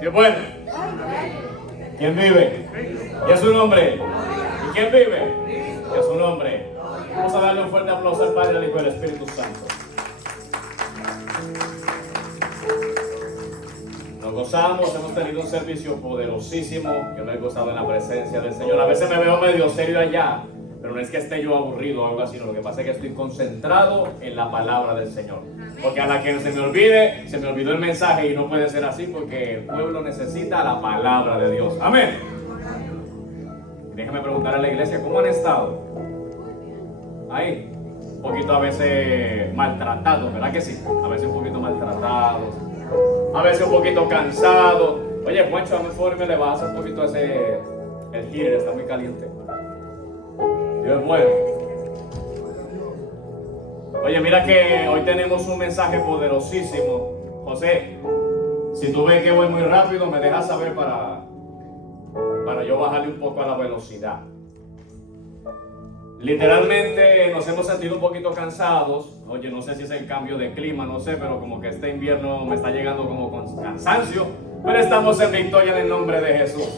Dios bueno. ¿Quién vive? ¿Qué es su nombre? ¿Y quién vive? ¿Qué es su nombre? Vamos a darle un fuerte aplauso al Padre, al Hijo y al Espíritu Santo. Nos gozamos, hemos tenido un servicio poderosísimo. Yo me he gozado en la presencia del Señor. A veces me veo medio serio allá, pero no es que esté yo aburrido o algo así, no, lo que pasa es que estoy concentrado en la palabra del Señor. Porque a la que se me olvidó el mensaje, y no puede ser así porque el pueblo necesita la palabra de Dios. Amén. Déjeme preguntar a la iglesia, ¿cómo han estado? Ahí, un poquito a veces maltratados, ¿verdad que sí? A veces un poquito maltratados, a veces un poquito cansados. Oye, Juancho, dame forma, le vas a hacer un poquito el heater, está muy caliente. Dios es bueno. Oye, mira que hoy tenemos un mensaje poderosísimo. José, si tú ves que voy muy rápido, me dejas saber para yo bajarle un poco a la velocidad. Literalmente nos hemos sentido un poquito cansados. Oye, no sé si es el cambio de clima, no sé, pero como que este invierno me está llegando como con cansancio. Pero estamos en victoria en el nombre de Jesús.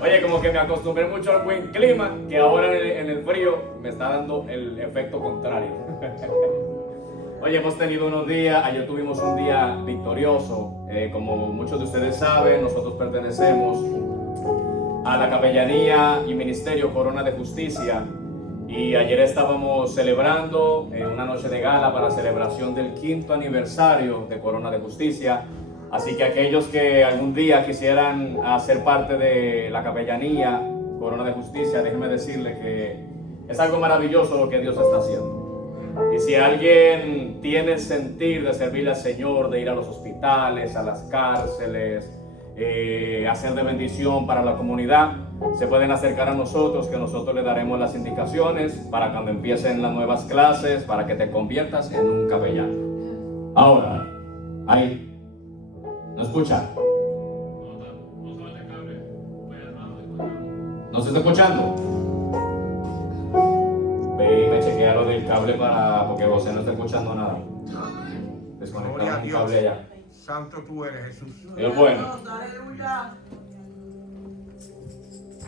Oye, como que me acostumbré mucho al buen clima, que ahora en el frío me está dando el efecto contrario. Oye, hemos tenido unos días, ayer tuvimos un día victorioso. Como muchos de ustedes saben, nosotros pertenecemos a la Capellanía y Ministerio Corona de Justicia. Y ayer estábamos celebrando una noche de gala para celebración del 5º aniversario de Corona de Justicia. Así que aquellos que algún día quisieran hacer parte de la Capellanía Corona de Justicia, déjenme decirles que es algo maravilloso lo que Dios está haciendo. Y si alguien tiene el sentir de servirle al Señor, de ir a los hospitales, a las cárceles, hacer de bendición para la comunidad, se pueden acercar a nosotros, que nosotros le daremos las indicaciones para cuando empiecen las nuevas clases, para que te conviertas en un capellán. Ahora, ahí, ¿no escuchan? ¿No se está escuchando? Ve y me chequea lo del cable porque José no está escuchando nada. Desconectamos un cable allá. Santo tú eres, Jesús. Dios bueno.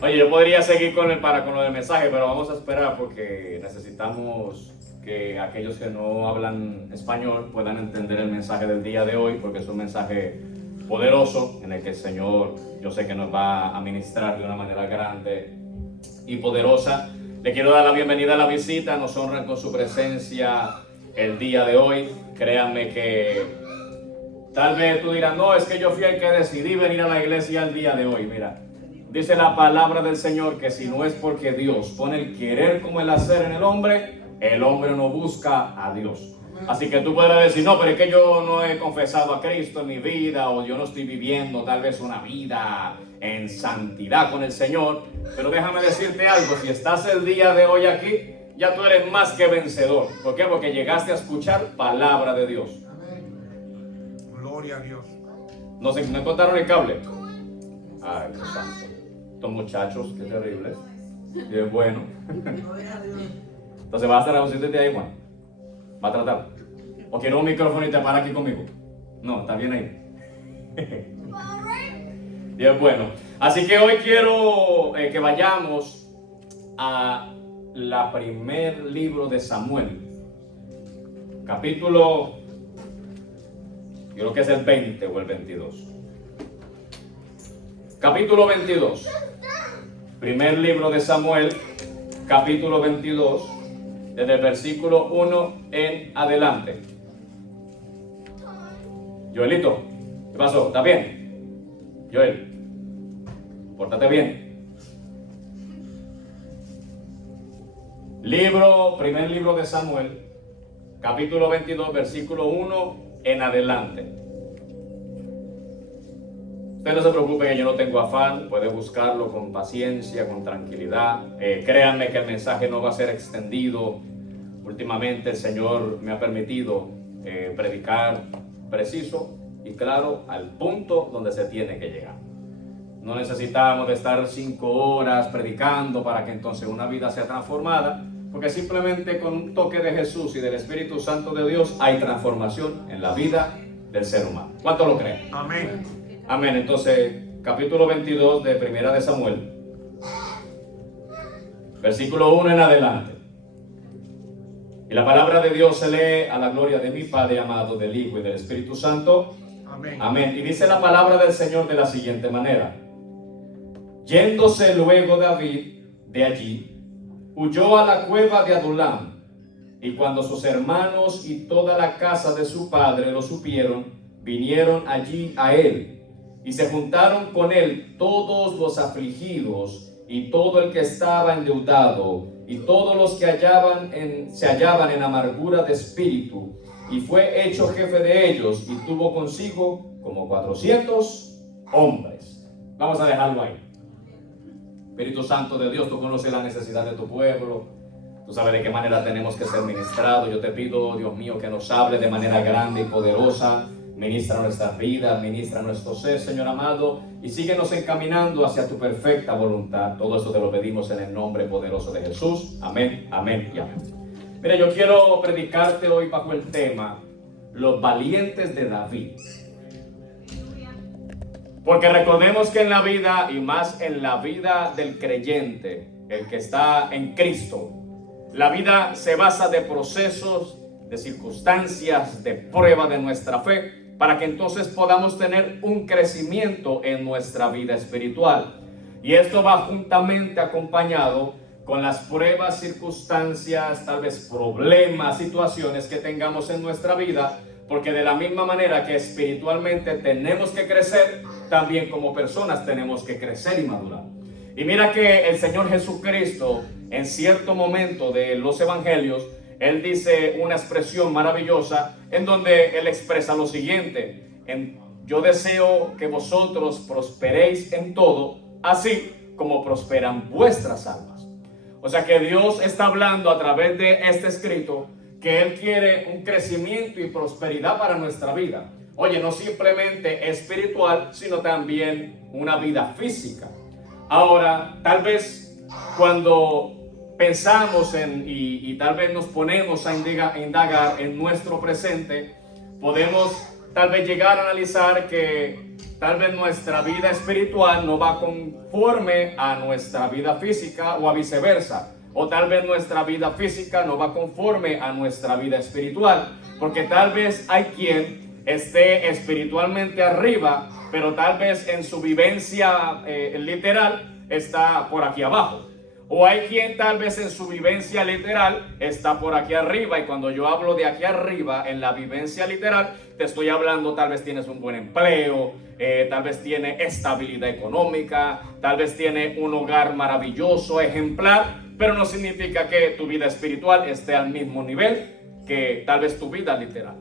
Oye, yo podría seguir con lo del mensaje, pero vamos a esperar porque necesitamos que aquellos que no hablan español puedan entender el mensaje del día de hoy, porque es un mensaje poderoso en el que el Señor, yo sé que nos va a ministrar de una manera grande y poderosa. Le quiero dar la bienvenida a la visita, nos honran con su presencia el día de hoy. Créanme que tal vez tú dirás, no, es que yo fui el que decidí venir a la iglesia el día de hoy. Mira, dice la palabra del Señor que si no es porque Dios pone el querer como el hacer en el hombre no busca a Dios. Así que tú puedes decir, no, pero es que yo no he confesado a Cristo en mi vida, o yo no estoy viviendo tal vez una vida en santidad con el Señor. Pero déjame decirte algo, si estás el día de hoy aquí, ya tú eres más que vencedor. ¿Por qué? Porque llegaste a escuchar palabra de Dios. Gloria a Dios. No sé, ¿me cortaron el cable? Ay, Dios santo. Estos muchachos, qué terribles. Y es bueno. Entonces, ¿vas a hacer algo de ahí, Juan? ¿Va a tratar? ¿O quiero un micrófono y te para aquí conmigo? No, está bien ahí. Y es bueno. Así que hoy quiero que vayamos a la primer libro de Samuel. Capítulo, creo que es el 20 o el 22. Capítulo 22. Primer libro de Samuel, capítulo 22, desde el versículo 1 en adelante. Joelito, ¿qué pasó? ¿Estás bien? Joel, pórtate bien. Primer libro de Samuel, capítulo 22, versículo 1 en adelante. Usted no se preocupe, que yo no tengo afán, puede buscarlo con paciencia, con tranquilidad. Créanme que el mensaje no va a ser extendido. Últimamente el Señor me ha permitido predicar preciso y claro al punto donde se tiene que llegar. No necesitamos de estar 5 horas predicando para que entonces una vida sea transformada, porque simplemente con un toque de Jesús y del Espíritu Santo de Dios hay transformación en la vida del ser humano. ¿Cuánto lo creen? Amén. Amén. Entonces, capítulo 22 de Primera de Samuel, versículo 1 en adelante. Y la palabra de Dios se lee a la gloria de mi Padre amado, del Hijo y del Espíritu Santo. Amén. Amén. Y dice la palabra del Señor de la siguiente manera: yéndose luego David de allí, huyó a la cueva de Adulam. Y cuando sus hermanos y toda la casa de su padre lo supieron, vinieron allí a él. Y se juntaron con él todos los afligidos y todo el que estaba endeudado y todos los que se hallaban en amargura de espíritu. Y fue hecho jefe de ellos y tuvo consigo como 400 hombres. Vamos a dejarlo ahí. Espíritu Santo de Dios, tú conoces la necesidad de tu pueblo. Tú sabes de qué manera tenemos que ser ministrados. Yo te pido, Dios mío, que nos hable de manera grande y poderosa. Ministra nuestras vidas, ministra nuestro ser, Señor amado, y síguenos encaminando hacia tu perfecta voluntad. Todo eso te lo pedimos en el nombre poderoso de Jesús. Amén, amén y amén. Mira, yo quiero predicarte hoy bajo el tema los valientes de David. Porque recordemos que en la vida, y más en la vida del creyente, el que está en Cristo, la vida se basa de procesos, de circunstancias, de prueba de nuestra fe, para que entonces podamos tener un crecimiento en nuestra vida espiritual. Y esto va juntamente acompañado con las pruebas, circunstancias, tal vez problemas, situaciones que tengamos en nuestra vida, porque de la misma manera que espiritualmente tenemos que crecer, también como personas tenemos que crecer y madurar. Y mira que el Señor Jesucristo, en cierto momento de los evangelios, Él dice una expresión maravillosa en donde Él expresa lo siguiente: yo deseo que vosotros prosperéis en todo, así como prosperan vuestras almas. O sea que Dios está hablando a través de este escrito que Él quiere un crecimiento y prosperidad para nuestra vida. Oye, no simplemente espiritual, sino también una vida física. Ahora, tal vez cuando pensamos y tal vez nos ponemos a indagar en nuestro presente, podemos tal vez llegar a analizar que tal vez nuestra vida espiritual no va conforme a nuestra vida física o a viceversa. O tal vez nuestra vida física no va conforme a nuestra vida espiritual. Porque tal vez hay quien esté espiritualmente arriba, pero tal vez en su vivencia literal está por aquí abajo. O hay quien tal vez en su vivencia literal está por aquí arriba. Y cuando yo hablo de aquí arriba, en la vivencia literal, te estoy hablando, tal vez tienes un buen empleo, tal vez tiene estabilidad económica, tal vez tiene un hogar maravilloso, ejemplar, pero no significa que tu vida espiritual esté al mismo nivel que tal vez tu vida literal.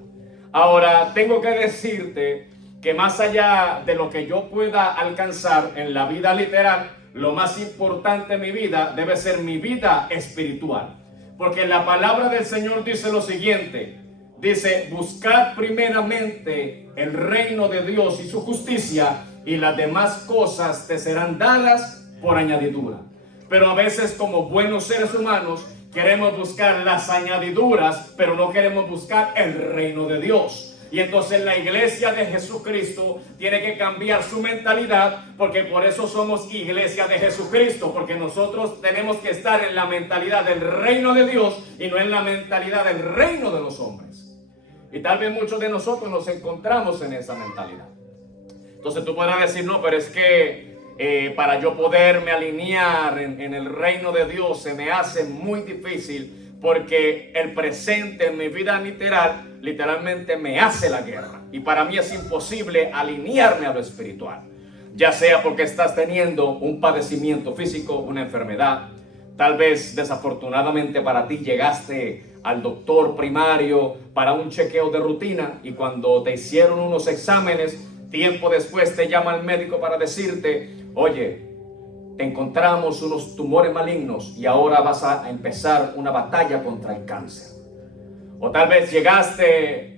Ahora, tengo que decirte que más allá de lo que yo pueda alcanzar en la vida literal, lo más importante en mi vida debe ser mi vida espiritual. Porque la palabra del Señor dice lo siguiente. Dice: buscad primeramente el reino de Dios y su justicia, y las demás cosas te serán dadas por añadidura. Pero a veces, como buenos seres humanos, queremos buscar las añadiduras, pero no queremos buscar el reino de Dios. Y entonces la iglesia de Jesucristo tiene que cambiar su mentalidad, porque por eso somos iglesia de Jesucristo, porque nosotros tenemos que estar en la mentalidad del reino de Dios y no en la mentalidad del reino de los hombres. Y tal vez muchos de nosotros nos encontramos en esa mentalidad. Entonces tú podrás decir: no, pero es que para yo poderme alinear en el reino de Dios se me hace muy difícil, porque el presente en mi vida literalmente me hace la guerra. Y para mí es imposible alinearme a lo espiritual. Ya sea porque estás teniendo un padecimiento físico, una enfermedad. Tal vez desafortunadamente para ti llegaste al doctor primario para un chequeo de rutina, y cuando te hicieron unos exámenes, tiempo después te llama el médico para decirte: oye, te encontramos unos tumores malignos y ahora vas a empezar una batalla contra el cáncer. O tal vez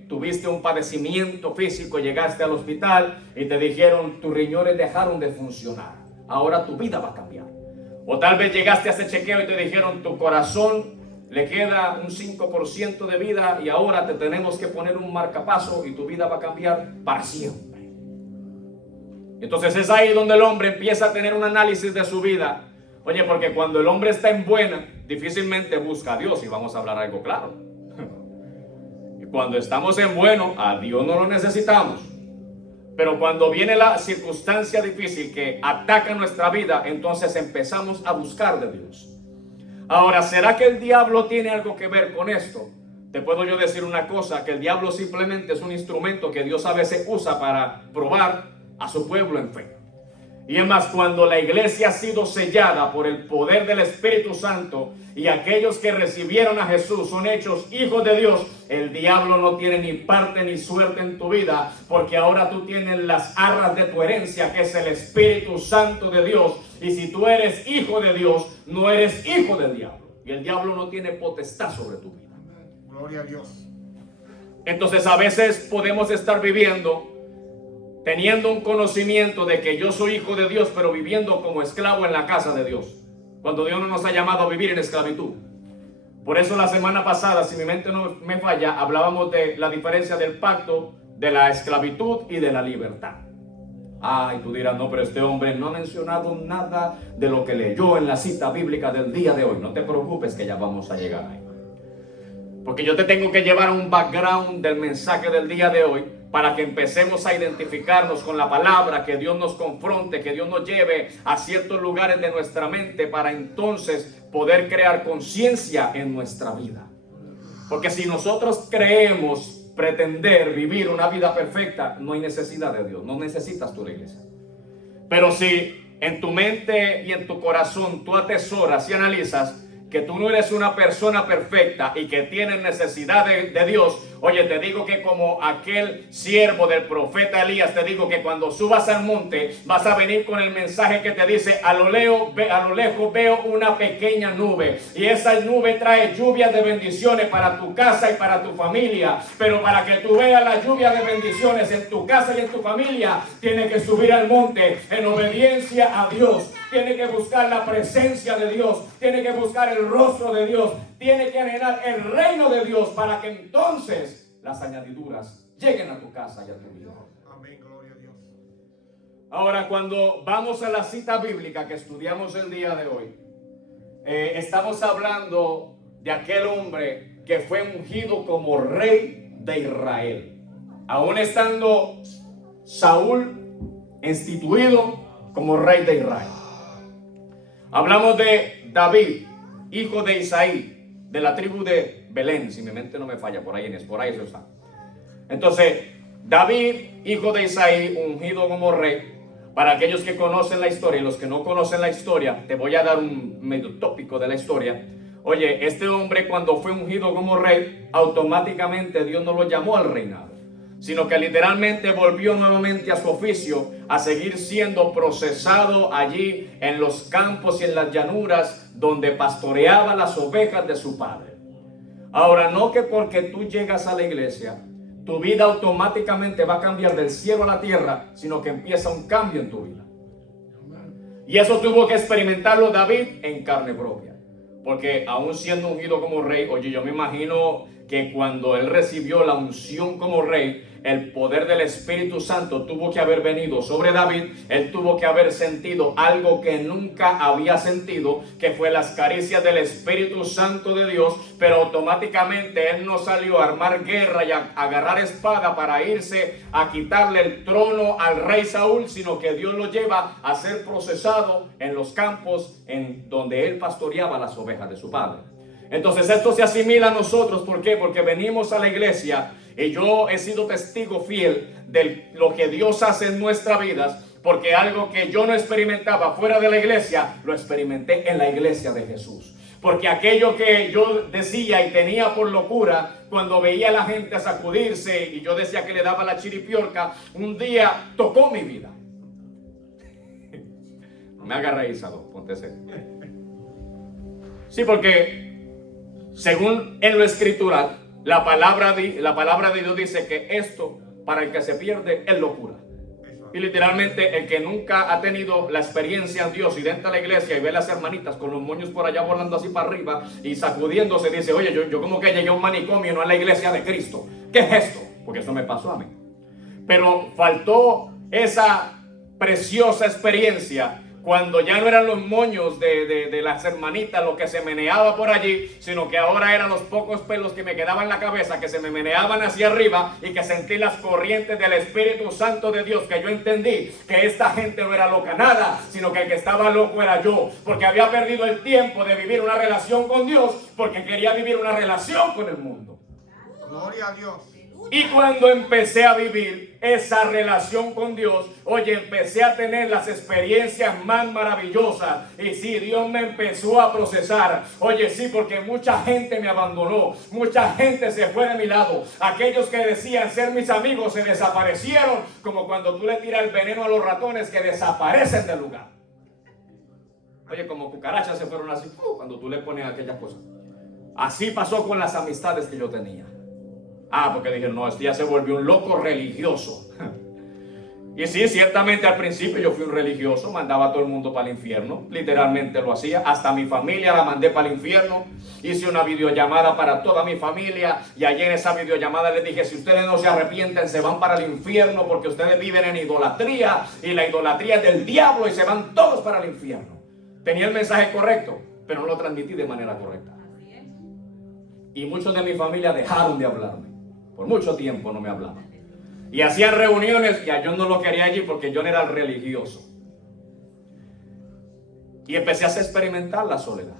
tuviste un padecimiento físico, llegaste al hospital y te dijeron: tus riñones dejaron de funcionar, ahora tu vida va a cambiar. O tal vez llegaste a ese chequeo y te dijeron: tu corazón le queda un 5% de vida y ahora te tenemos que poner un marcapaso y tu vida va a cambiar para siempre. Entonces es ahí donde el hombre empieza a tener un análisis de su vida. Oye, porque cuando el hombre está en buena, difícilmente busca a Dios, y vamos a hablar algo claro. Y cuando estamos en bueno, a Dios no lo necesitamos. Pero cuando viene la circunstancia difícil que ataca nuestra vida, entonces empezamos a buscar de Dios. Ahora, ¿será que el diablo tiene algo que ver con esto? Te puedo yo decir una cosa, que el diablo simplemente es un instrumento que Dios a veces usa para probar a su pueblo en fe. Y es más, cuando la iglesia ha sido sellada por el poder del Espíritu Santo y aquellos que recibieron a Jesús son hechos hijos de Dios, el diablo no tiene ni parte ni suerte en tu vida, porque ahora tú tienes las arras de tu herencia, que es el Espíritu Santo de Dios. Y si tú eres hijo de Dios, no eres hijo del diablo. Y el diablo no tiene potestad sobre tu vida. Gloria a Dios. Entonces a veces podemos estar viviendo teniendo un conocimiento de que yo soy hijo de Dios, pero viviendo como esclavo en la casa de Dios, cuando Dios no nos ha llamado a vivir en esclavitud. Por eso la semana pasada, si mi mente no me falla, hablábamos de la diferencia del pacto, de la esclavitud y de la libertad. Ay, tú dirás, no, pero este hombre no ha mencionado nada de lo que leyó en la cita bíblica del día de hoy. No te preocupes, que ya vamos a llegar ahí. Porque yo te tengo que llevar un background del mensaje del día de hoy para que empecemos a identificarnos con la palabra, que Dios nos confronte, que Dios nos lleve a ciertos lugares de nuestra mente para entonces poder crear conciencia en nuestra vida. Porque si nosotros creemos pretender vivir una vida perfecta, no hay necesidad de Dios, no necesitas tu iglesia. Pero si en tu mente y en tu corazón tú atesoras y analizas que tú no eres una persona perfecta y que tienes necesidad de Dios, oye, te digo que como aquel siervo del profeta Elías, te digo que cuando subas al monte vas a venir con el mensaje que te dice: a lo lejos veo una pequeña nube, y esa nube trae lluvia de bendiciones para tu casa y para tu familia. Pero para que tú veas la lluvia de bendiciones en tu casa y en tu familia, tienes que subir al monte en obediencia a Dios. Tiene que buscar la presencia de Dios, tiene que buscar el rostro de Dios, tiene que anhelar el reino de Dios, para que entonces las añadiduras lleguen a tu casa y a tu vida. Amén, gloria a Dios. Ahora, cuando vamos a la cita bíblica que estudiamos el día de hoy, estamos hablando de aquel hombre que fue ungido como rey de Israel, aún estando Saúl instituido como rey de Israel. Hablamos de David, hijo de Isaí, de la tribu de Belén, si mi mente no me falla, por ahí eso está. Entonces, David, hijo de Isaí, ungido como rey. Para aquellos que conocen la historia y los que no conocen la historia, te voy a dar un medio tópico de la historia. Oye, este hombre, cuando fue ungido como rey, automáticamente Dios no lo llamó al reinado, sino que literalmente volvió nuevamente a su oficio, a seguir siendo procesado allí en los campos y en las llanuras donde pastoreaba las ovejas de su padre. Ahora, no que porque tú llegas a la iglesia, tu vida automáticamente va a cambiar del cielo a la tierra, sino que empieza un cambio en tu vida. Y eso tuvo que experimentarlo David en carne propia. Porque aún siendo ungido como rey, oye, yo me imagino que cuando él recibió la unción como rey, el poder del Espíritu Santo tuvo que haber venido sobre David. Él tuvo que haber sentido algo que nunca había sentido, que fue las caricias del Espíritu Santo de Dios. Pero automáticamente él no salió a armar guerra y a agarrar espada para irse a quitarle el trono al rey Saúl, sino que Dios lo lleva a ser procesado en los campos en donde él pastoreaba las ovejas de su padre. Entonces esto se asimila a nosotros. ¿Por qué? Porque venimos a la iglesia y yo he sido testigo fiel de lo que Dios hace en nuestras vidas, porque algo que yo no experimentaba fuera de la iglesia, lo experimenté en la iglesia de Jesús. Porque aquello que yo decía y tenía por locura, cuando veía a la gente a sacudirse y yo decía que le daba la chiripiorca, un día tocó mi vida. No me hagas reír, Sado, ponte serio. Sí, porque según en lo escritural, la palabra de Dios dice que esto para el que se pierde es locura. Y literalmente el que nunca ha tenido la experiencia en Dios y entra a la iglesia y ve a las hermanitas con los moños por allá volando así para arriba y sacudiéndose, dice: oye, yo como que llegué a un manicomio, no a la iglesia de Cristo. ¿Qué es esto? Porque eso me pasó a mí. Pero faltó esa preciosa experiencia cuando ya no eran los moños de las hermanitas lo que se meneaba por allí, sino que ahora eran los pocos pelos que me quedaban en la cabeza, que se me meneaban hacia arriba, y que sentí las corrientes del Espíritu Santo de Dios, que yo entendí que esta gente no era loca nada, sino que el que estaba loco era yo, porque había perdido el tiempo de vivir una relación con Dios, porque quería vivir una relación con el mundo. Gloria a Dios. Y cuando empecé a vivir esa relación con Dios, oye, empecé a tener las experiencias más maravillosas. Y sí, Dios me empezó a procesar. Oye, sí, porque mucha gente me abandonó, mucha gente se fue de mi lado. Aquellos que decían ser mis amigos se desaparecieron, como cuando tú le tiras el veneno a los ratones que desaparecen del lugar. Oye, como cucarachas se fueron así, cuando tú le pones aquellas cosas. Así pasó con las amistades que yo tenía. Porque dije, no, este ya se volvió un loco religioso. Y sí, ciertamente al principio yo fui un religioso, mandaba a todo el mundo para el infierno, literalmente lo hacía, hasta mi familia la mandé para el infierno, hice una videollamada para toda mi familia, y allí en esa videollamada les dije, si ustedes no se arrepienten, se van para el infierno, porque ustedes viven en idolatría, y la idolatría es del diablo, y se van todos para el infierno. Tenía el mensaje correcto, pero no lo transmití de manera correcta. Y muchos de mi familia dejaron de hablarme. Por mucho tiempo no me hablaban. Y hacían reuniones y yo no lo quería allí porque yo no era el religioso. Y empecé a experimentar la soledad.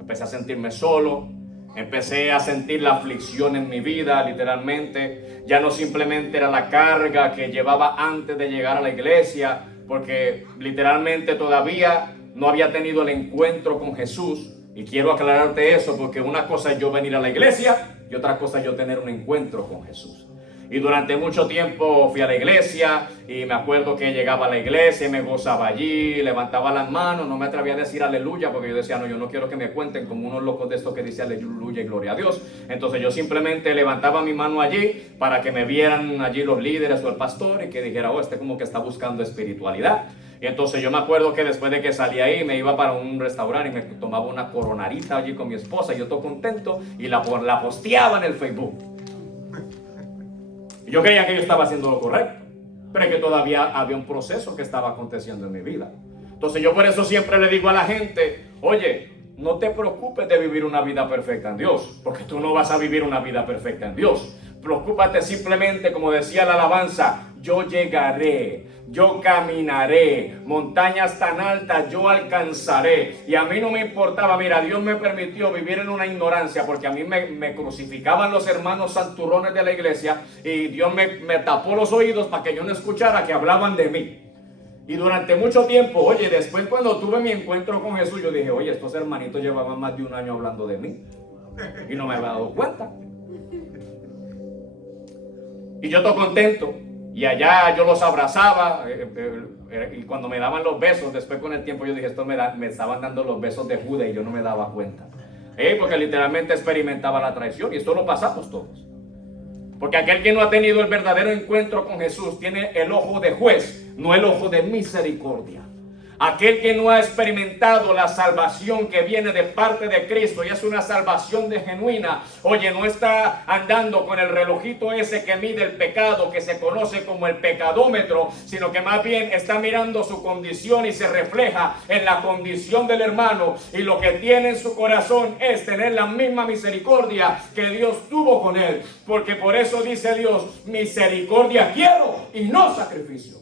Empecé a sentirme solo. Empecé a sentir la aflicción en mi vida, literalmente. Ya no simplemente era la carga que llevaba antes de llegar a la iglesia, porque literalmente todavía no había tenido el encuentro con Jesús. Y quiero aclararte eso, porque una cosa es yo venir a la iglesia y otra cosa es yo tener un encuentro con Jesús. Y durante mucho tiempo fui a la iglesia, y me acuerdo que llegaba a la iglesia y me gozaba allí, levantaba las manos, no me atrevía a decir aleluya, porque yo decía, no, yo no quiero que me cuenten como unos locos de estos que dicen aleluya y gloria a Dios. Entonces yo simplemente levantaba mi mano allí para que me vieran allí los líderes o el pastor, y que dijera, este como que está buscando espiritualidad. Y entonces yo me acuerdo que después de que salí ahí, me iba para un restaurante y me tomaba una coronarita allí con mi esposa, y yo todo contento, y la posteaba en el Facebook. Y yo creía que yo estaba haciendo lo correcto, pero es que todavía había un proceso que estaba aconteciendo en mi vida. Entonces yo por eso siempre le digo a la gente, oye, no te preocupes de vivir una vida perfecta en Dios, porque tú no vas a vivir una vida perfecta en Dios. Preocúpate simplemente, como decía la alabanza, yo llegaré, yo caminaré, montañas tan altas yo alcanzaré. Y a mí no me importaba, mira, Dios me permitió vivir en una ignorancia, porque a mí me crucificaban los hermanos santurrones de la iglesia, y Dios me tapó los oídos para que yo no escuchara que hablaban de mí. Y durante mucho tiempo, oye, después cuando tuve mi encuentro con Jesús, yo dije, oye, estos hermanitos llevaban más de un año hablando de mí y no me había dado cuenta. Y yo estoy contento, y allá yo los abrazaba, y cuando me daban los besos, después con el tiempo yo dije, esto me estaban dando los besos de Judas, y yo no me daba cuenta, porque literalmente experimentaba la traición, y esto lo pasamos todos. Porque aquel que no ha tenido el verdadero encuentro con Jesús tiene el ojo de juez, no el ojo de misericordia. Aquel que no ha experimentado la salvación que viene de parte de Cristo, y es una salvación de genuina, oye, no está andando con el relojito ese que mide el pecado, que se conoce como el pecadómetro, sino que más bien está mirando su condición y se refleja en la condición del hermano, y lo que tiene en su corazón es tener la misma misericordia que Dios tuvo con él, porque por eso dice Dios, misericordia quiero y no sacrificio.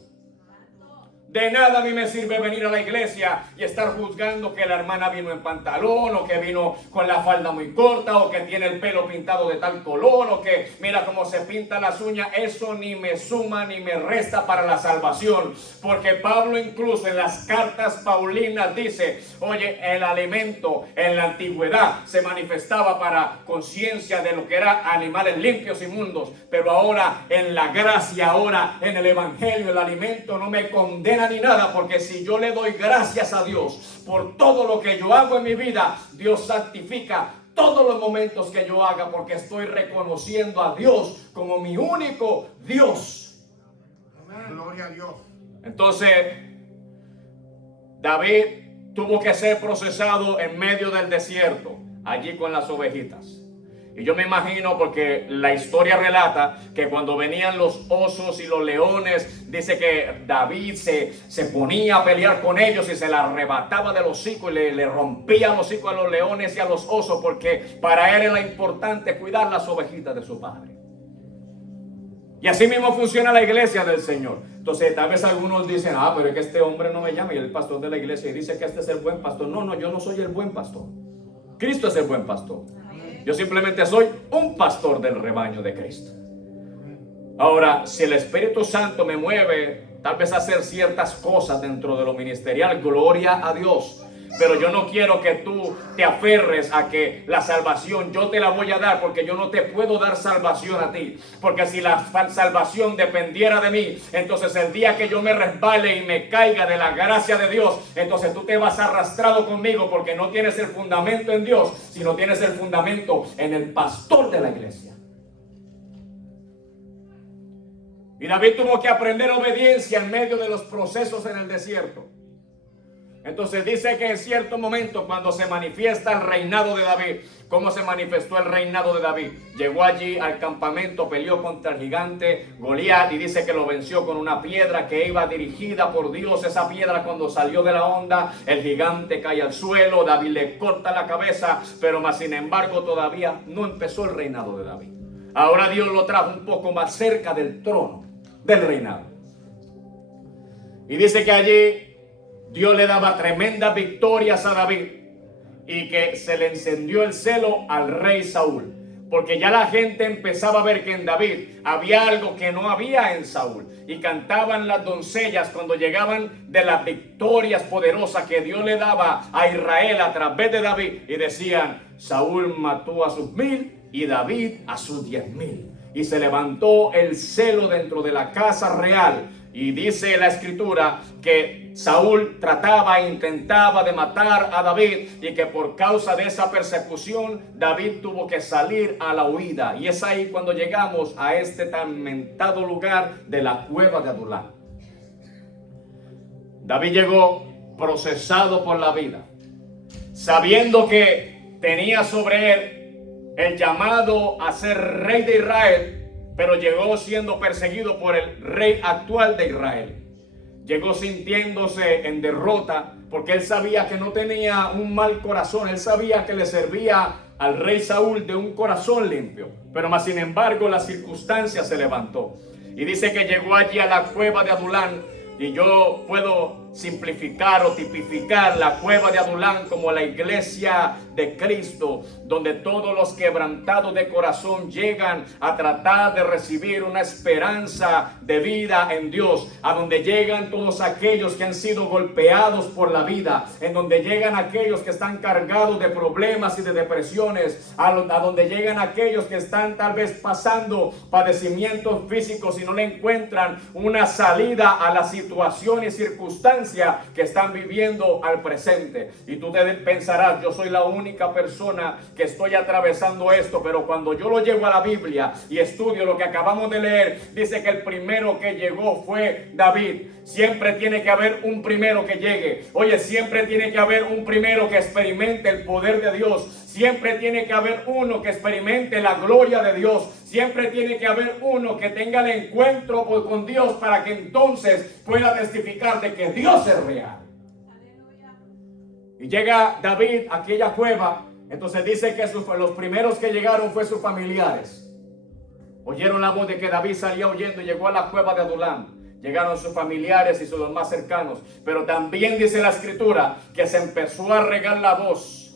De nada a mí me sirve venir a la iglesia y estar juzgando que la hermana vino en pantalón, o que vino con la falda muy corta, o que tiene el pelo pintado de tal color, o que mira cómo se pinta las uñas. Eso ni me suma ni me resta para la salvación, porque Pablo incluso en las cartas paulinas dice, oye, el alimento en la antigüedad se manifestaba para conciencia de lo que eran animales limpios, inmundos, pero ahora en la gracia, ahora en el evangelio, el alimento no me condena ni nada, porque si yo le doy gracias a Dios por todo lo que yo hago en mi vida, Dios santifica todos los momentos que yo haga, porque estoy reconociendo a Dios como mi único Dios. Amén. Gloria a Dios. Entonces, David tuvo que ser procesado en medio del desierto, allí con las ovejitas. Y yo me imagino, porque la historia relata que cuando venían los osos y los leones, dice que David se ponía a pelear con ellos y se la arrebataba del hocico y le rompía los hocicos a los leones y a los osos, porque para él era importante cuidar las ovejitas de su padre. Y así mismo funciona la iglesia del Señor. Entonces tal vez algunos dicen, pero es que este hombre no me llama, y el pastor de la iglesia, y dice que este es el buen pastor. No, yo no soy el buen pastor. Cristo es el buen pastor. Yo simplemente soy un pastor del rebaño de Cristo. Ahora, si el Espíritu Santo me mueve tal vez a hacer ciertas cosas dentro de lo ministerial, gloria a Dios. Pero yo no quiero que tú te aferres a que la salvación yo te la voy a dar, porque yo no te puedo dar salvación a ti. Porque si la salvación dependiera de mí, entonces el día que yo me resbale y me caiga de la gracia de Dios, entonces tú te vas arrastrado conmigo, porque no tienes el fundamento en Dios, sino tienes el fundamento en el pastor de la iglesia. Y David tuvo que aprender obediencia en medio de los procesos en el desierto. Entonces dice que en cierto momento, cuando se manifiesta el reinado de David, ¿cómo se manifestó el reinado de David? Llegó allí al campamento, peleó contra el gigante Goliat, y dice que lo venció con una piedra que iba dirigida por Dios. Esa piedra, cuando salió de la onda, el gigante cae al suelo, David le corta la cabeza, pero más sin embargo todavía no empezó el reinado de David. Ahora Dios lo trajo un poco más cerca del trono del reinado. Y dice que allí Dios le daba tremendas victorias a David, y que se le encendió el celo al rey Saúl, porque ya la gente empezaba a ver que en David había algo que no había en Saúl. Y cantaban las doncellas cuando llegaban de las victorias poderosas que Dios le daba a Israel a través de David, y decían: Saúl mató a sus 1000 y David a sus 10,000. Y se levantó el celo dentro de la casa real. Y dice la escritura que Saúl intentaba de matar a David, y que por causa de esa persecución David tuvo que salir a la huida. Y es ahí cuando llegamos a este tan mentado lugar de la cueva de Adulam. David llegó procesado por la vida, sabiendo que tenía sobre él el llamado a ser rey de Israel, pero llegó siendo perseguido por el rey actual de Israel. Llegó sintiéndose en derrota, porque él sabía que no tenía un mal corazón. Él sabía que le servía al rey Saúl de un corazón limpio. Pero más sin embargo la circunstancia se levantó. Y dice que llegó allí a la cueva de Adulam. Y yo puedo simplificar o tipificar la cueva de Adulam como la iglesia de Cristo, donde todos los quebrantados de corazón llegan a tratar de recibir una esperanza de vida en Dios, a donde llegan todos aquellos que han sido golpeados por la vida, en donde llegan aquellos que están cargados de problemas y de depresiones, a donde llegan aquellos que están tal vez pasando padecimientos físicos y no le encuentran una salida a la situación y circunstancia que están viviendo al presente. Y tú te pensarás: yo soy la única persona que estoy atravesando esto. Pero cuando yo lo llevo a la Biblia y estudio lo que acabamos de leer, dice que el primero que llegó fue David. Siempre tiene que haber un primero que llegue. Oye, siempre tiene que haber un primero que experimente el poder de Dios. Siempre tiene que haber uno que experimente la gloria de Dios. Siempre tiene que haber uno que tenga el encuentro con Dios, para que entonces pueda testificar de que Dios es real. Y llega David a aquella cueva. Entonces dice que los primeros que llegaron fue sus familiares. Oyeron la voz de que David salía huyendo y llegó a la cueva de Adulam. Llegaron sus familiares y sus más cercanos. Pero también dice la escritura que se empezó a regar la voz.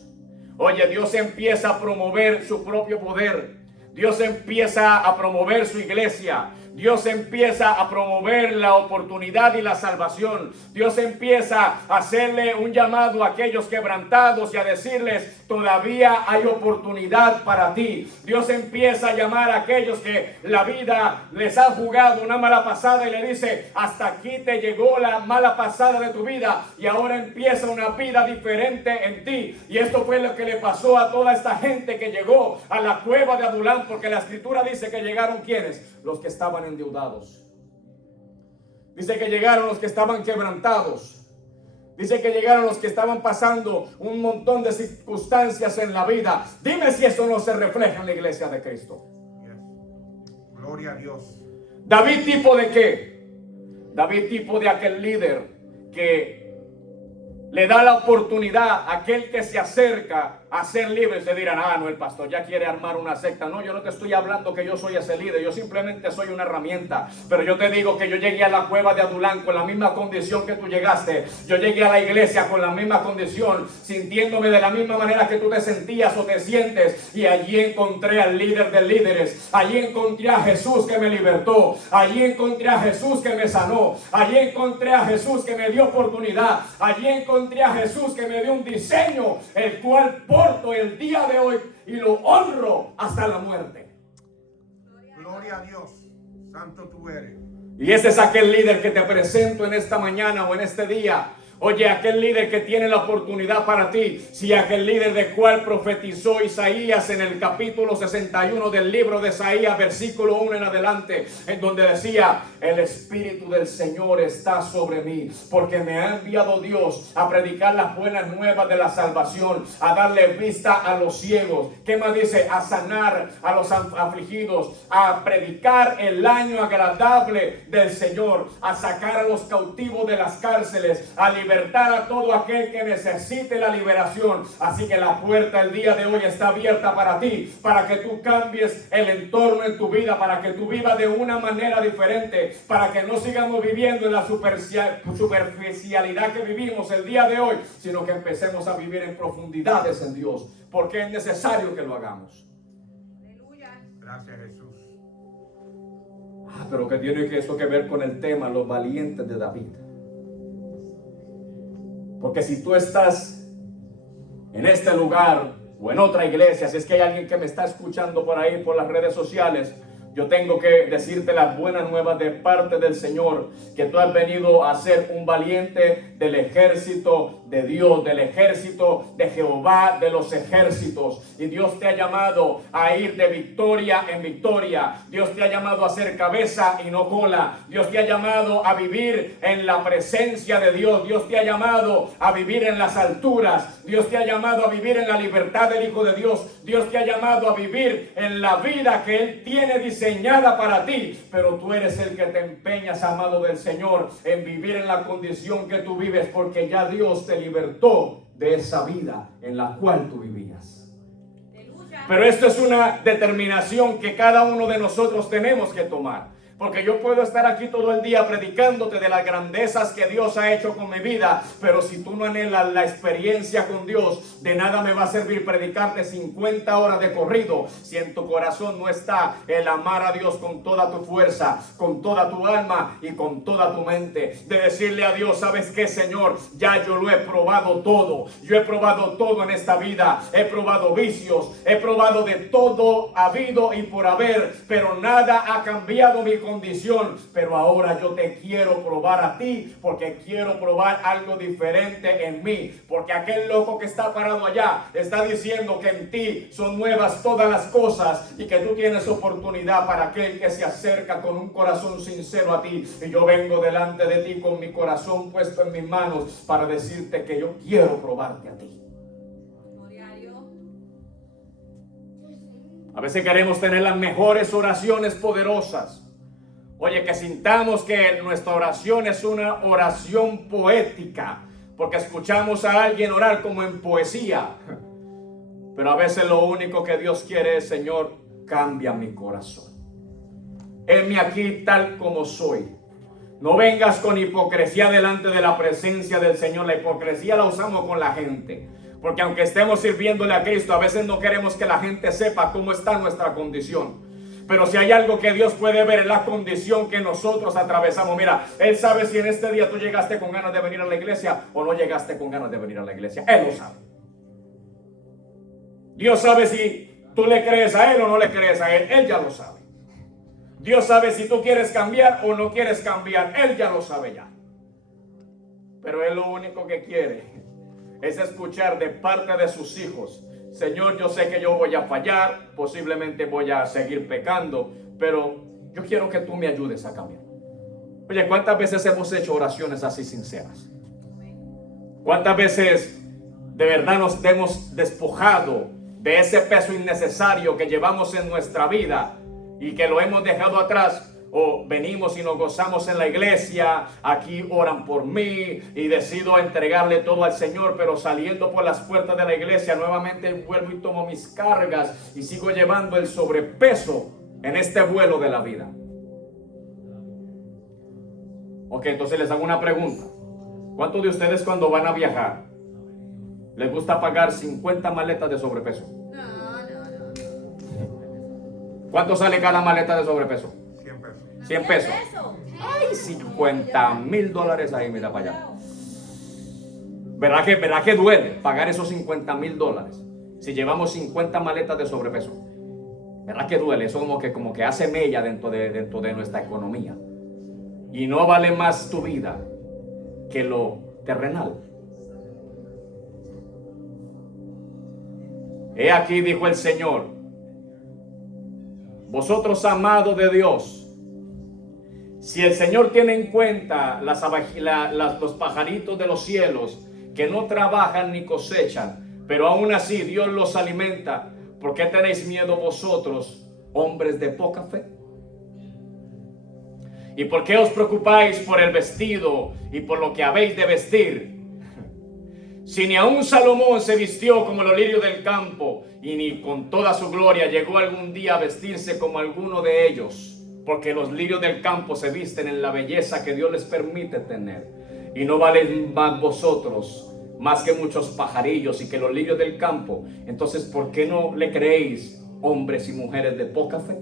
Oye, Dios empieza a promover su propio poder. Dios empieza a promover su iglesia. Dios empieza a promover la oportunidad y la salvación. Dios empieza a hacerle un llamado a aquellos quebrantados y a decirles: todavía hay oportunidad para ti. Dios empieza a llamar a aquellos que la vida les ha jugado una mala pasada y le dice: hasta aquí te llegó la mala pasada de tu vida y ahora empieza una vida diferente en ti. Y esto fue lo que le pasó a toda esta gente que llegó a la cueva de Adulam, porque la escritura dice que llegaron ¿quiénes? Los que estaban endeudados. Dice que llegaron los que estaban quebrantados. Dice que llegaron los que estaban pasando un montón de circunstancias en la vida. Dime si eso no se refleja en la iglesia de Cristo. Yes. Gloria a Dios. David, ¿tipo de qué? David, tipo de aquel líder que le da la oportunidad a aquel que se acerca a ser libre. Se dirán, no, el pastor ya quiere armar una secta. No, yo no te estoy hablando que yo soy ese líder, yo simplemente soy una herramienta. Pero yo te digo que yo llegué a la cueva de Adulán con la misma condición que tú llegaste. Yo llegué a la iglesia con la misma condición, sintiéndome de la misma manera que tú te sentías o te sientes. Y allí encontré al líder de líderes. Allí encontré a Jesús que me libertó. Allí encontré a Jesús que me sanó. Allí encontré a Jesús que me dio oportunidad. Allí encontré a Jesús que me dio un diseño, el cual porto el día de hoy y lo honro hasta la muerte. Gloria a Dios. Santo tú eres. Y ese es aquel líder que te presento en esta mañana o en este día. Oye, aquel líder que tiene la oportunidad para ti. Si aquel líder de cual profetizó Isaías en el capítulo 61 del libro de Isaías, versículo 1 en adelante, en donde decía, el Espíritu del Señor está sobre mí, porque me ha enviado Dios a predicar las buenas nuevas de la salvación, a darle vista a los ciegos. ¿Qué más dice? A sanar a los afligidos, a predicar el año agradable del Señor, a sacar a los cautivos de las cárceles, a libertar a todo aquel que necesite la liberación. Así que la puerta el día de hoy está abierta para ti, para que tú cambies el entorno en tu vida, para que tú vivas de una manera diferente, para que no sigamos viviendo en la superficialidad que vivimos el día de hoy, sino que empecemos a vivir en profundidades en Dios, porque es necesario que lo hagamos. Gracias, Jesús. Pero que tiene eso que ver con el tema, los valientes de David. Porque si tú estás en este lugar o en otra iglesia, si es que hay alguien que me está escuchando por ahí, por las redes sociales, yo tengo que decirte las buenas nuevas de parte del Señor, que tú has venido a ser un valiente del ejército de Dios, del ejército de Jehová de los ejércitos. Y Dios te ha llamado a ir de victoria en victoria. Dios te ha llamado a ser cabeza y no cola. Dios te ha llamado a vivir en la presencia de Dios. Dios te ha llamado a vivir en las alturas. Dios te ha llamado a vivir en la libertad del Hijo de Dios. Dios te ha llamado a vivir en la vida que Él tiene diseñada para ti. Pero tú eres el que te empeñas, amado del Señor, en vivir en la condición que tú vives, porque ya Dios te libertó de esa vida en la cual tú vivías. Pero esto es una determinación que cada uno de nosotros tenemos que tomar. Porque yo puedo estar aquí todo el día predicándote de las grandezas que Dios ha hecho con mi vida, pero si tú no anhelas la experiencia con Dios, de nada me va a servir predicarte 50 horas de corrido si en tu corazón no está el amar a Dios con toda tu fuerza, con toda tu alma y con toda tu mente. De decirle a Dios, ¿sabes qué, Señor? Ya yo lo he probado todo. Yo he probado todo en esta vida. He probado vicios, he probado de todo habido y por haber, pero nada ha cambiado mi condición. Pero ahora yo te quiero probar a ti, porque quiero probar algo diferente en mí, porque aquel loco que está parado allá está diciendo que en ti son nuevas todas las cosas y que tú tienes oportunidad para aquel que se acerca con un corazón sincero a ti. Y yo vengo delante de ti con mi corazón puesto en mis manos para decirte que yo quiero probarte a ti. A veces queremos tener las mejores oraciones poderosas. Oye, que sintamos que nuestra oración es una oración poética, porque escuchamos a alguien orar como en poesía. Pero a veces lo único que Dios quiere es, Señor, cambia mi corazón. Heme aquí tal como soy. No vengas con hipocresía delante de la presencia del Señor. La hipocresía la usamos con la gente, porque aunque estemos sirviéndole a Cristo, a veces no queremos que la gente sepa cómo está nuestra condición. Pero si hay algo que Dios puede ver, es la condición que nosotros atravesamos. Mira, Él sabe si en este día tú llegaste con ganas de venir a la iglesia o no llegaste con ganas de venir a la iglesia. Él lo sabe. Dios sabe si tú le crees a Él o no le crees a Él. Él ya lo sabe. Dios sabe si tú quieres cambiar o no quieres cambiar. Él ya lo sabe ya. Pero Él lo único que quiere es escuchar de parte de sus hijos: Señor, yo sé que yo voy a fallar, posiblemente voy a seguir pecando, pero yo quiero que tú me ayudes a cambiar. Oye, ¿cuántas veces hemos hecho oraciones así sinceras? ¿Cuántas veces de verdad nos hemos despojado de ese peso innecesario que llevamos en nuestra vida y que lo hemos dejado atrás? O venimos y nos gozamos en la iglesia, aquí oran por mí y decido entregarle todo al Señor, pero saliendo por las puertas de la iglesia nuevamente vuelvo y tomo mis cargas y sigo llevando el sobrepeso en este vuelo de la vida. Ok, entonces les hago una pregunta. ¿Cuántos de ustedes cuando van a viajar les gusta pagar 50 maletas de sobrepeso? No. ¿Cuánto sale cada maleta de sobrepeso? 100 pesos. 100 pesos. Ay, $50,000 ahí, mira para allá. ¿Verdad que duele pagar esos $50,000 si llevamos 50 maletas de sobrepeso? ¿Verdad que duele? Eso como que hace mella dentro de nuestra economía. Y no vale más tu vida que lo terrenal. He aquí, dijo el Señor, vosotros amados de Dios, si el Señor tiene en cuenta los pajaritos de los cielos que no trabajan ni cosechan, pero aún así Dios los alimenta, ¿por qué tenéis miedo vosotros, hombres de poca fe? ¿Y por qué os preocupáis por el vestido y por lo que habéis de vestir? Si ni aun Salomón se vistió como los lirios del campo, y ni con toda su gloria llegó algún día a vestirse como alguno de ellos, porque los lirios del campo se visten en la belleza que Dios les permite tener, y no valen más vosotros más que muchos pajarillos y que los lirios del campo. Entonces, ¿por qué no le creéis, hombres y mujeres de poca fe?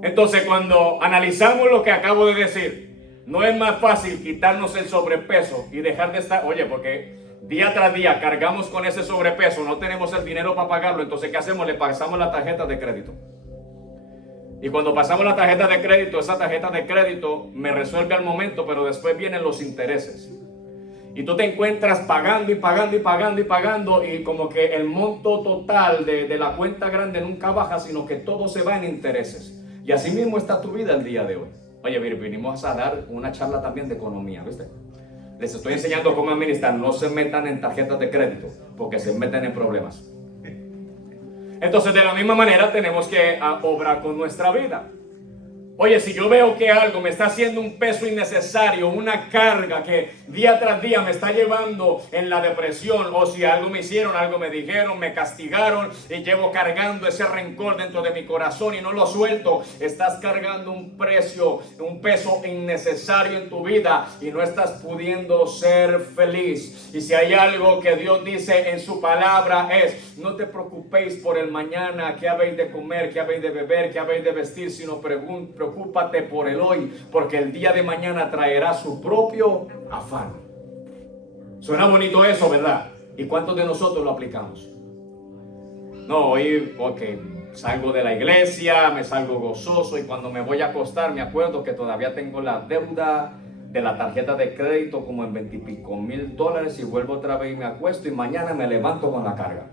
Entonces, cuando analizamos lo que acabo de decir, no es más fácil quitarnos el sobrepeso y dejar de estar, oye, porque día tras día cargamos con ese sobrepeso, no tenemos el dinero para pagarlo, entonces ¿qué hacemos? Le pasamos la tarjeta de crédito. Y cuando pasamos la tarjeta de crédito, esa tarjeta de crédito me resuelve al momento, pero después vienen los intereses. Y tú te encuentras pagando y pagando y pagando y pagando, y como que el monto total de la cuenta grande nunca baja, sino que todo se va en intereses. Y así mismo está tu vida el día de hoy. Oye, vinimos a dar una charla también de economía, ¿viste? Les estoy enseñando cómo administrar. No se metan en tarjetas de crédito, porque se meten en problemas. Entonces, de la misma manera, tenemos que obrar con nuestra vida. Oye, si yo veo que algo me está haciendo un peso innecesario, una carga que día tras día me está llevando en la depresión, o si algo me hicieron, algo me dijeron, me castigaron y llevo cargando ese rencor dentro de mi corazón y no lo suelto, estás cargando un peso innecesario en tu vida y no estás pudiendo ser feliz. Y si hay algo que Dios dice en su palabra es: no te preocupéis por el mañana, qué habéis de comer, qué habéis de beber, qué habéis de vestir, sino preocúpate por el hoy, porque el día de mañana traerá su propio afán. Suena bonito eso, ¿verdad? ¿Y cuántos de nosotros lo aplicamos? No, hoy, ok, salgo de la iglesia, me salgo gozoso, y cuando me voy a acostar me acuerdo que todavía tengo la deuda de la tarjeta de crédito como en $20 y pico mil, y vuelvo otra vez y me acuesto, y mañana me levanto con la carga.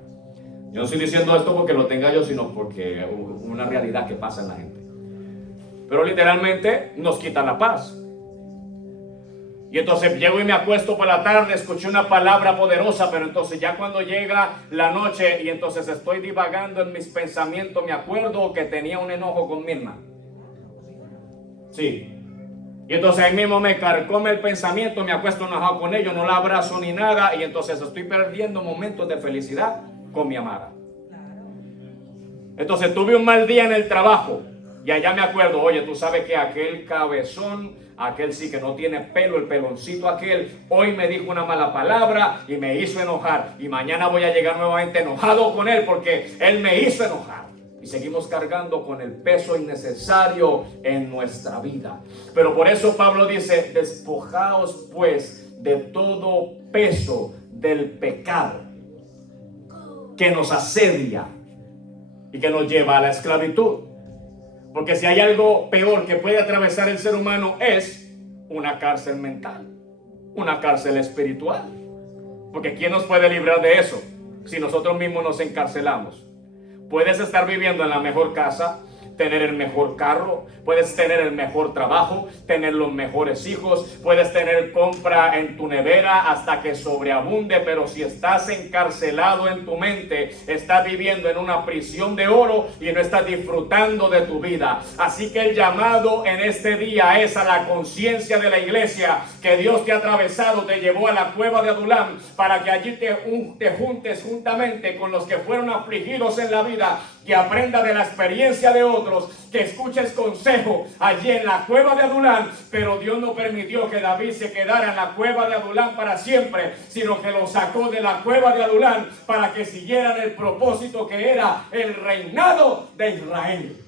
Yo no estoy diciendo esto porque lo tenga yo, sino porque es una realidad que pasa en la gente. Pero literalmente nos quita la paz. Y entonces llego y me acuesto por la tarde, escuché una palabra poderosa, pero entonces ya cuando llega la noche y entonces estoy divagando en mis pensamientos, me acuerdo que tenía un enojo con Mirna. Sí. Y entonces ahí mismo me carcome el pensamiento, me acuesto enojado con ellos, no la abrazo ni nada, y entonces estoy perdiendo momentos de felicidad con mi amada. Entonces tuve un mal día en el trabajo. Y allá me acuerdo, oye, tú sabes que aquel cabezón, aquel sí que no tiene pelo, el peloncito aquel, hoy me dijo una mala palabra y me hizo enojar. Y mañana voy a llegar nuevamente enojado con él porque él me hizo enojar. Y seguimos cargando con el peso innecesario en nuestra vida. Pero por eso Pablo dice: despojaos pues de todo peso del pecado que nos asedia y que nos lleva a la esclavitud. Porque si hay algo peor que puede atravesar el ser humano es una cárcel mental, una cárcel espiritual. Porque ¿quién nos puede librar de eso si nosotros mismos nos encarcelamos? Puedes estar viviendo en la mejor casa, tener el mejor carro, puedes tener el mejor trabajo, tener los mejores hijos, puedes tener compra en tu nevera hasta que sobreabunde, pero si estás encarcelado en tu mente, estás viviendo en una prisión de oro y no estás disfrutando de tu vida. Así que el llamado en este día es a la conciencia de la iglesia que Dios te ha atravesado, te llevó a la cueva de Adulam para que allí te juntes juntamente con los que fueron afligidos en la vida, que aprenda de la experiencia de otros, que escuches consejo allí en la cueva de Adulam. Pero Dios no permitió que David se quedara en la cueva de Adulam para siempre, sino que lo sacó de la cueva de Adulam para que siguieran el propósito que era el reinado de Israel.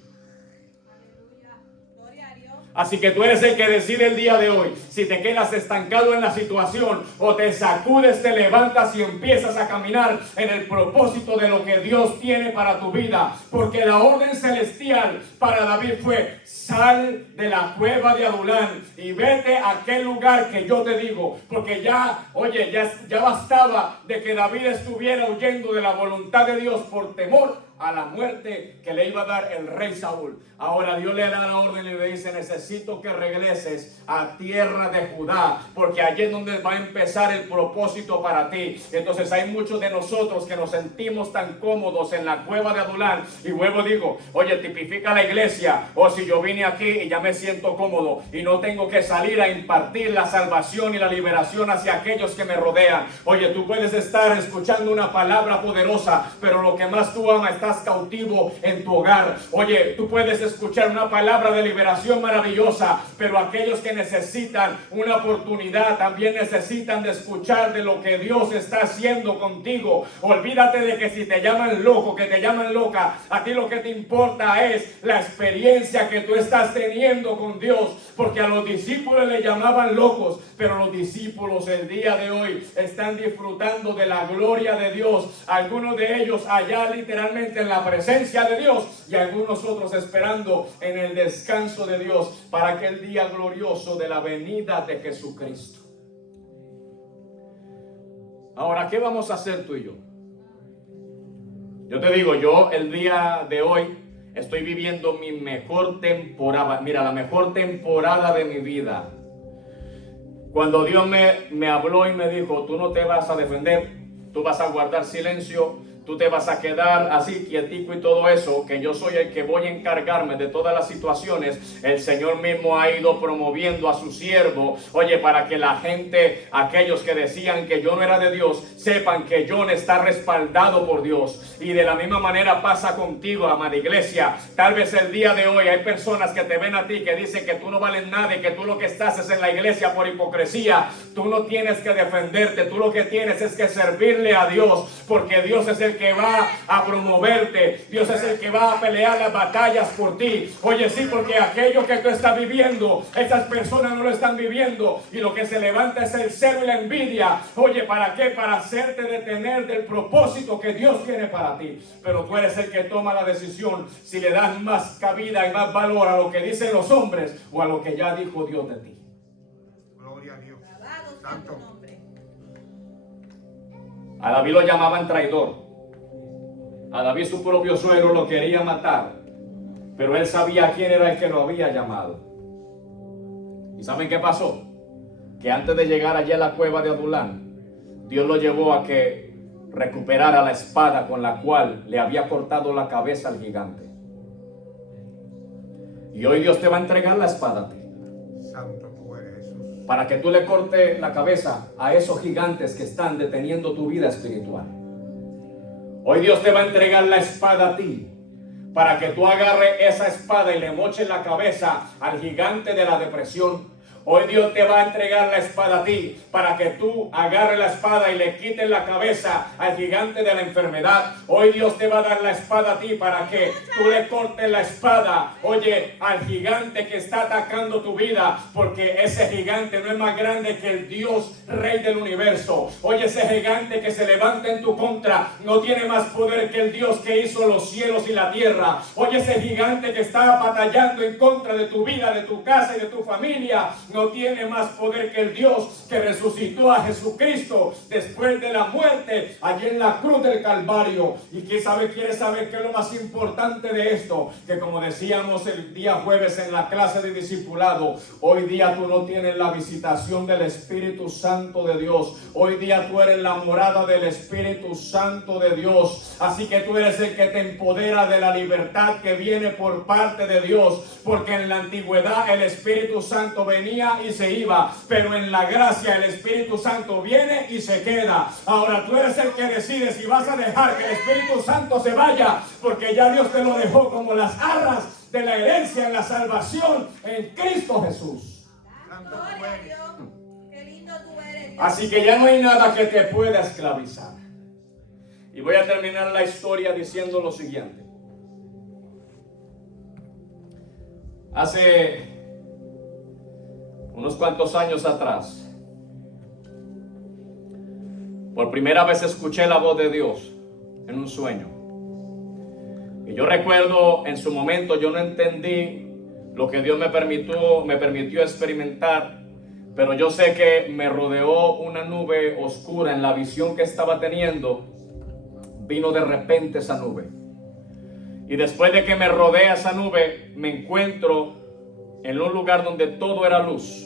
Así que tú eres el que decide el día de hoy si te quedas estancado en la situación o te sacudes, te levantas y empiezas a caminar en el propósito de lo que Dios tiene para tu vida. Porque la orden celestial para David fue: sal de la cueva de Adulam y vete a aquel lugar que yo te digo. Porque ya bastaba de que David estuviera huyendo de la voluntad de Dios por temor a la muerte que le iba a dar el rey Saúl. Ahora Dios le da la orden y le dice: necesito que regreses a tierra de Judá, porque allí es donde va a empezar el propósito para ti. Entonces hay muchos de nosotros que nos sentimos tan cómodos en la cueva de Adulam, y luego digo: oye, tipifica la iglesia, o si yo vine aquí y ya me siento cómodo y no tengo que salir a impartir la salvación y la liberación hacia aquellos que me rodean. Oye, tú puedes estar escuchando una palabra poderosa, pero lo que más tú amas, estás cautivo en tu hogar. Oye, tú puedes escuchar una palabra de liberación maravillosa, pero aquellos que necesitan una oportunidad también necesitan de escuchar de lo que Dios está haciendo contigo. Olvídate de que si te llaman loco, que te llaman loca, a ti lo que te importa es la experiencia que tú estás teniendo con Dios, porque a los discípulos le llamaban locos, pero los discípulos el día de hoy están disfrutando de la gloria de Dios. Algunos de ellos allá literalmente en la presencia de Dios, y algunos otros esperando en el descanso de Dios para aquel día glorioso de la venida de Jesucristo. Ahora, ¿qué vamos a hacer tú y yo? Yo te digo, yo el día de hoy estoy viviendo mi mejor temporada. Mira, la mejor temporada de mi vida. Cuando Dios me habló y me dijo: tú no te vas a defender, tú vas a guardar silencio, tú te vas a quedar así quietico y todo eso, que yo soy el que voy a encargarme de todas las situaciones. El Señor mismo ha ido promoviendo a su siervo, oye, para que la gente, aquellos que decían que yo no era de Dios, sepan que John está respaldado por Dios. Y de la misma manera pasa contigo, amada iglesia. Tal vez el día de hoy hay personas que te ven a ti, que dicen que tú no vales nada y que tú lo que estás es en la iglesia por hipocresía. Tú no tienes que defenderte, tú lo que tienes es que servirle a Dios, porque Dios es el que va a promoverte, Dios es el que va a pelear las batallas por ti. Oye, sí, porque aquello que tú estás viviendo, estas personas no lo están viviendo, y lo que se levanta es el celo y la envidia. Oye, ¿para qué? Para hacerte detener del propósito que Dios tiene para ti. Pero tú eres el que toma la decisión si le das más cabida y más valor a lo que dicen los hombres o a lo que ya dijo Dios de ti. Gloria a Dios. Santo. A David lo llamaban traidor. A David su propio suegro lo quería matar, pero él sabía quién era el que lo había llamado. ¿Y saben qué pasó? Que antes de llegar allí a la cueva de Adulam, Dios lo llevó a que recuperara la espada con la cual le había cortado la cabeza al gigante. Y hoy Dios te va a entregar la espada a ti. Santo tú eres, Jesús. Para que tú le cortes la cabeza a esos gigantes que están deteniendo tu vida espiritual. Hoy Dios te va a entregar la espada a ti, para que tú agarres esa espada y le moches la cabeza al gigante de la depresión. Hoy Dios te va a entregar la espada a ti, para que tú agarres la espada y le quites la cabeza al gigante de la enfermedad. Hoy Dios te va a dar la espada a ti, para que tú le cortes la espada, oye, al gigante que está atacando tu vida, porque ese gigante no es más grande que el Dios Rey del universo. Oye, ese gigante que se levanta en tu contra no tiene más poder que el Dios que hizo los cielos y la tierra. Oye, ese gigante que está batallando en contra de tu vida, de tu casa y de tu familia, no tiene más poder que el Dios que resucitó a Jesucristo después de la muerte allí en la cruz del Calvario. Y quiere saber qué es lo más importante de esto, que como decíamos el día jueves en la clase de discipulado, hoy día tú no tienes la visitación del Espíritu Santo de Dios. Hoy día tú eres la morada del Espíritu Santo de Dios. Así que tú eres el que te empodera de la libertad que viene por parte de Dios, porque en la antigüedad el Espíritu Santo venía y se iba, pero en la gracia el Espíritu Santo viene y se queda. Ahora tú eres el que decide si vas a dejar que el Espíritu Santo se vaya, porque ya Dios te lo dejó como las arras de la herencia en la salvación en Cristo Jesús. Gloria a Dios. Qué lindo tú eres, Dios. Así que ya no hay nada que te pueda esclavizar. Y voy a terminar la historia diciendo lo siguiente. Hace unos cuantos años atrás, por primera vez escuché la voz de Dios en un sueño. Y yo recuerdo en su momento yo no entendí lo que Dios me permitió experimentar, pero yo sé que me rodeó una nube oscura en la visión que estaba teniendo. Vino de repente esa nube. Y después de que me rodea esa nube, me encuentro en un lugar donde todo era luz.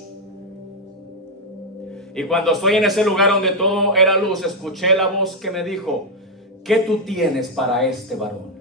Y cuando estoy en ese lugar donde todo era luz, escuché la voz que me dijo: ¿qué tú tienes para este varón?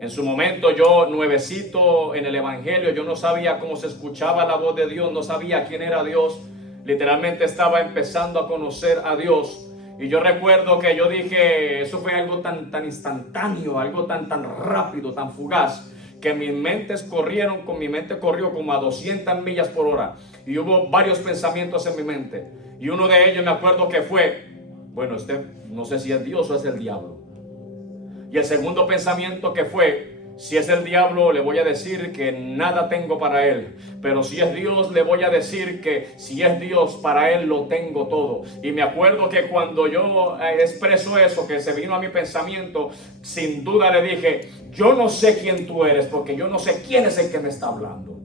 En su momento yo, nuevecito en el evangelio, yo no sabía cómo se escuchaba la voz de Dios, no sabía quién era Dios. Literalmente estaba empezando a conocer a Dios. Y yo recuerdo que yo dije, eso fue algo tan instantáneo, algo tan rápido, tan fugaz, que mi mente corrió como a 200 millas por hora. Y hubo varios pensamientos en mi mente. Y uno de ellos me acuerdo que fue, bueno, no sé si es Dios o es el diablo. Y el segundo pensamiento que fue, si es el diablo, le voy a decir que nada tengo para él. Pero si es Dios, le voy a decir que si es Dios, para él lo tengo todo. Y me acuerdo que cuando yo expreso eso, que se vino a mi pensamiento, sin duda le dije, yo no sé quién tú eres, porque yo no sé quién es el que me está hablando.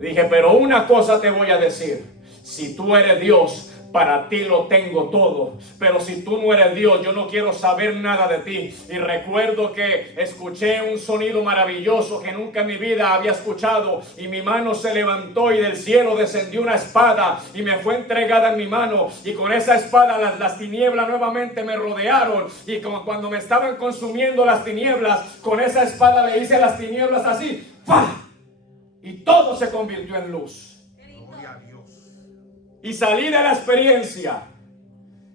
Dije, pero una cosa te voy a decir, si tú eres Dios, para ti lo tengo todo, pero si tú no eres Dios, yo no quiero saber nada de ti. Y recuerdo que escuché un sonido maravilloso que nunca en mi vida había escuchado, y mi mano se levantó y del cielo descendió una espada y me fue entregada en mi mano, y con esa espada las tinieblas nuevamente me rodearon, y como cuando me estaban consumiendo las tinieblas, con esa espada le hice a las tinieblas así, ¡pah! Y todo se convirtió en luz. Gloria a Dios. Y salí de la experiencia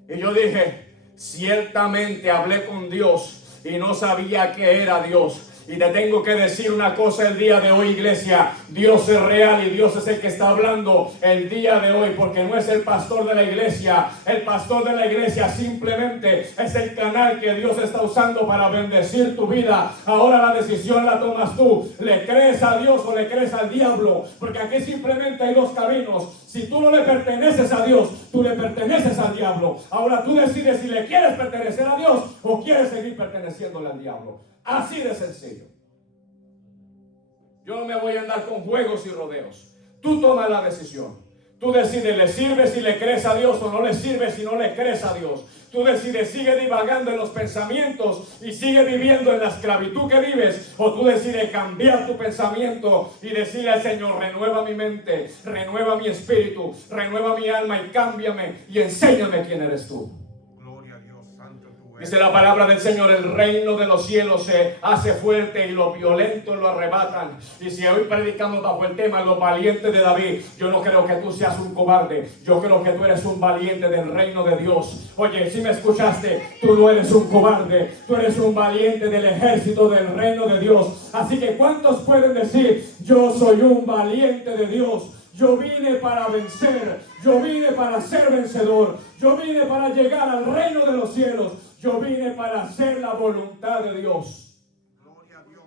y yo dije, ciertamente hablé con Dios y no sabía que era Dios. Y te tengo que decir una cosa el día de hoy, iglesia: Dios es real y Dios es el que está hablando el día de hoy, porque no es el pastor de la iglesia. El pastor de la iglesia simplemente es el canal que Dios está usando para bendecir tu vida. Ahora la decisión la tomas tú. ¿Le crees a Dios o le crees al diablo? Porque aquí simplemente hay dos caminos. Si tú no le perteneces a Dios, tú le perteneces al diablo. Ahora tú decides si le quieres pertenecer a Dios o quieres seguir perteneciéndole al diablo. Así de sencillo. Yo no me voy a andar con juegos y rodeos. Tú tomas la decisión. Tú decides, ¿le sirves si le crees a Dios o no le sirves si no le crees a Dios? Tú decides, sigue divagando en los pensamientos y sigue viviendo en la esclavitud que vives, o tú decides cambiar tu pensamiento y decirle al Señor, renueva mi mente, renueva mi espíritu, renueva mi alma y cámbiame y enséñame quién eres tú. Gloria a Dios, santo tú eres. Dice la palabra del Señor, el reino de los cielos se hace fuerte y los violentos lo arrebatan. Y si hoy predicamos bajo el tema los valientes de David, yo no creo que tú seas un cobarde, yo creo que tú eres un valiente del reino de Dios. Oye, si me escuchaste, tú no eres un cobarde, tú eres un valiente del ejército del reino de Dios. Así que ¿cuántos pueden decir, yo soy un valiente de Dios? Yo vine para vencer, yo vine para ser vencedor, yo vine para llegar al reino de los cielos, yo vine para hacer la voluntad de Dios. Gloria a Dios.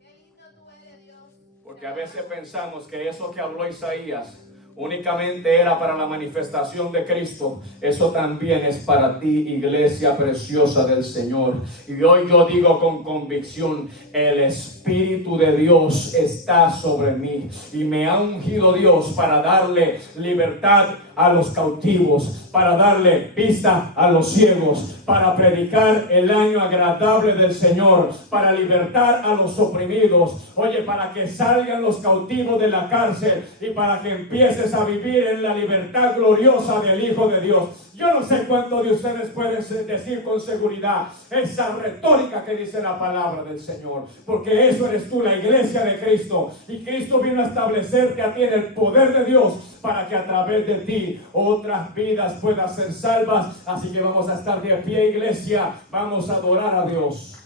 Qué lindo tú eres, Dios. Porque a veces pensamos que eso que habló Isaías únicamente era para la manifestación de Cristo, eso también es para ti, iglesia preciosa del Señor. Y hoy yo digo con convicción, el Espíritu de Dios está sobre mí y me ha ungido Dios para darle libertad a los cautivos, para darle vista a los ciegos, para predicar el año agradable del Señor, para libertar a los oprimidos, oye, para que salgan los cautivos de la cárcel y para que empieces a vivir en la libertad gloriosa del Hijo de Dios. Yo no sé cuántos de ustedes pueden decir con seguridad esa retórica que dice la palabra del Señor, porque eso eres tú, la iglesia de Cristo, y Cristo vino a establecerte a ti en el poder de Dios para que a través de ti otras vidas puedan ser salvas. Así que vamos a estar de pie, iglesia, vamos a adorar a Dios.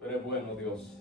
Pero es bueno Dios.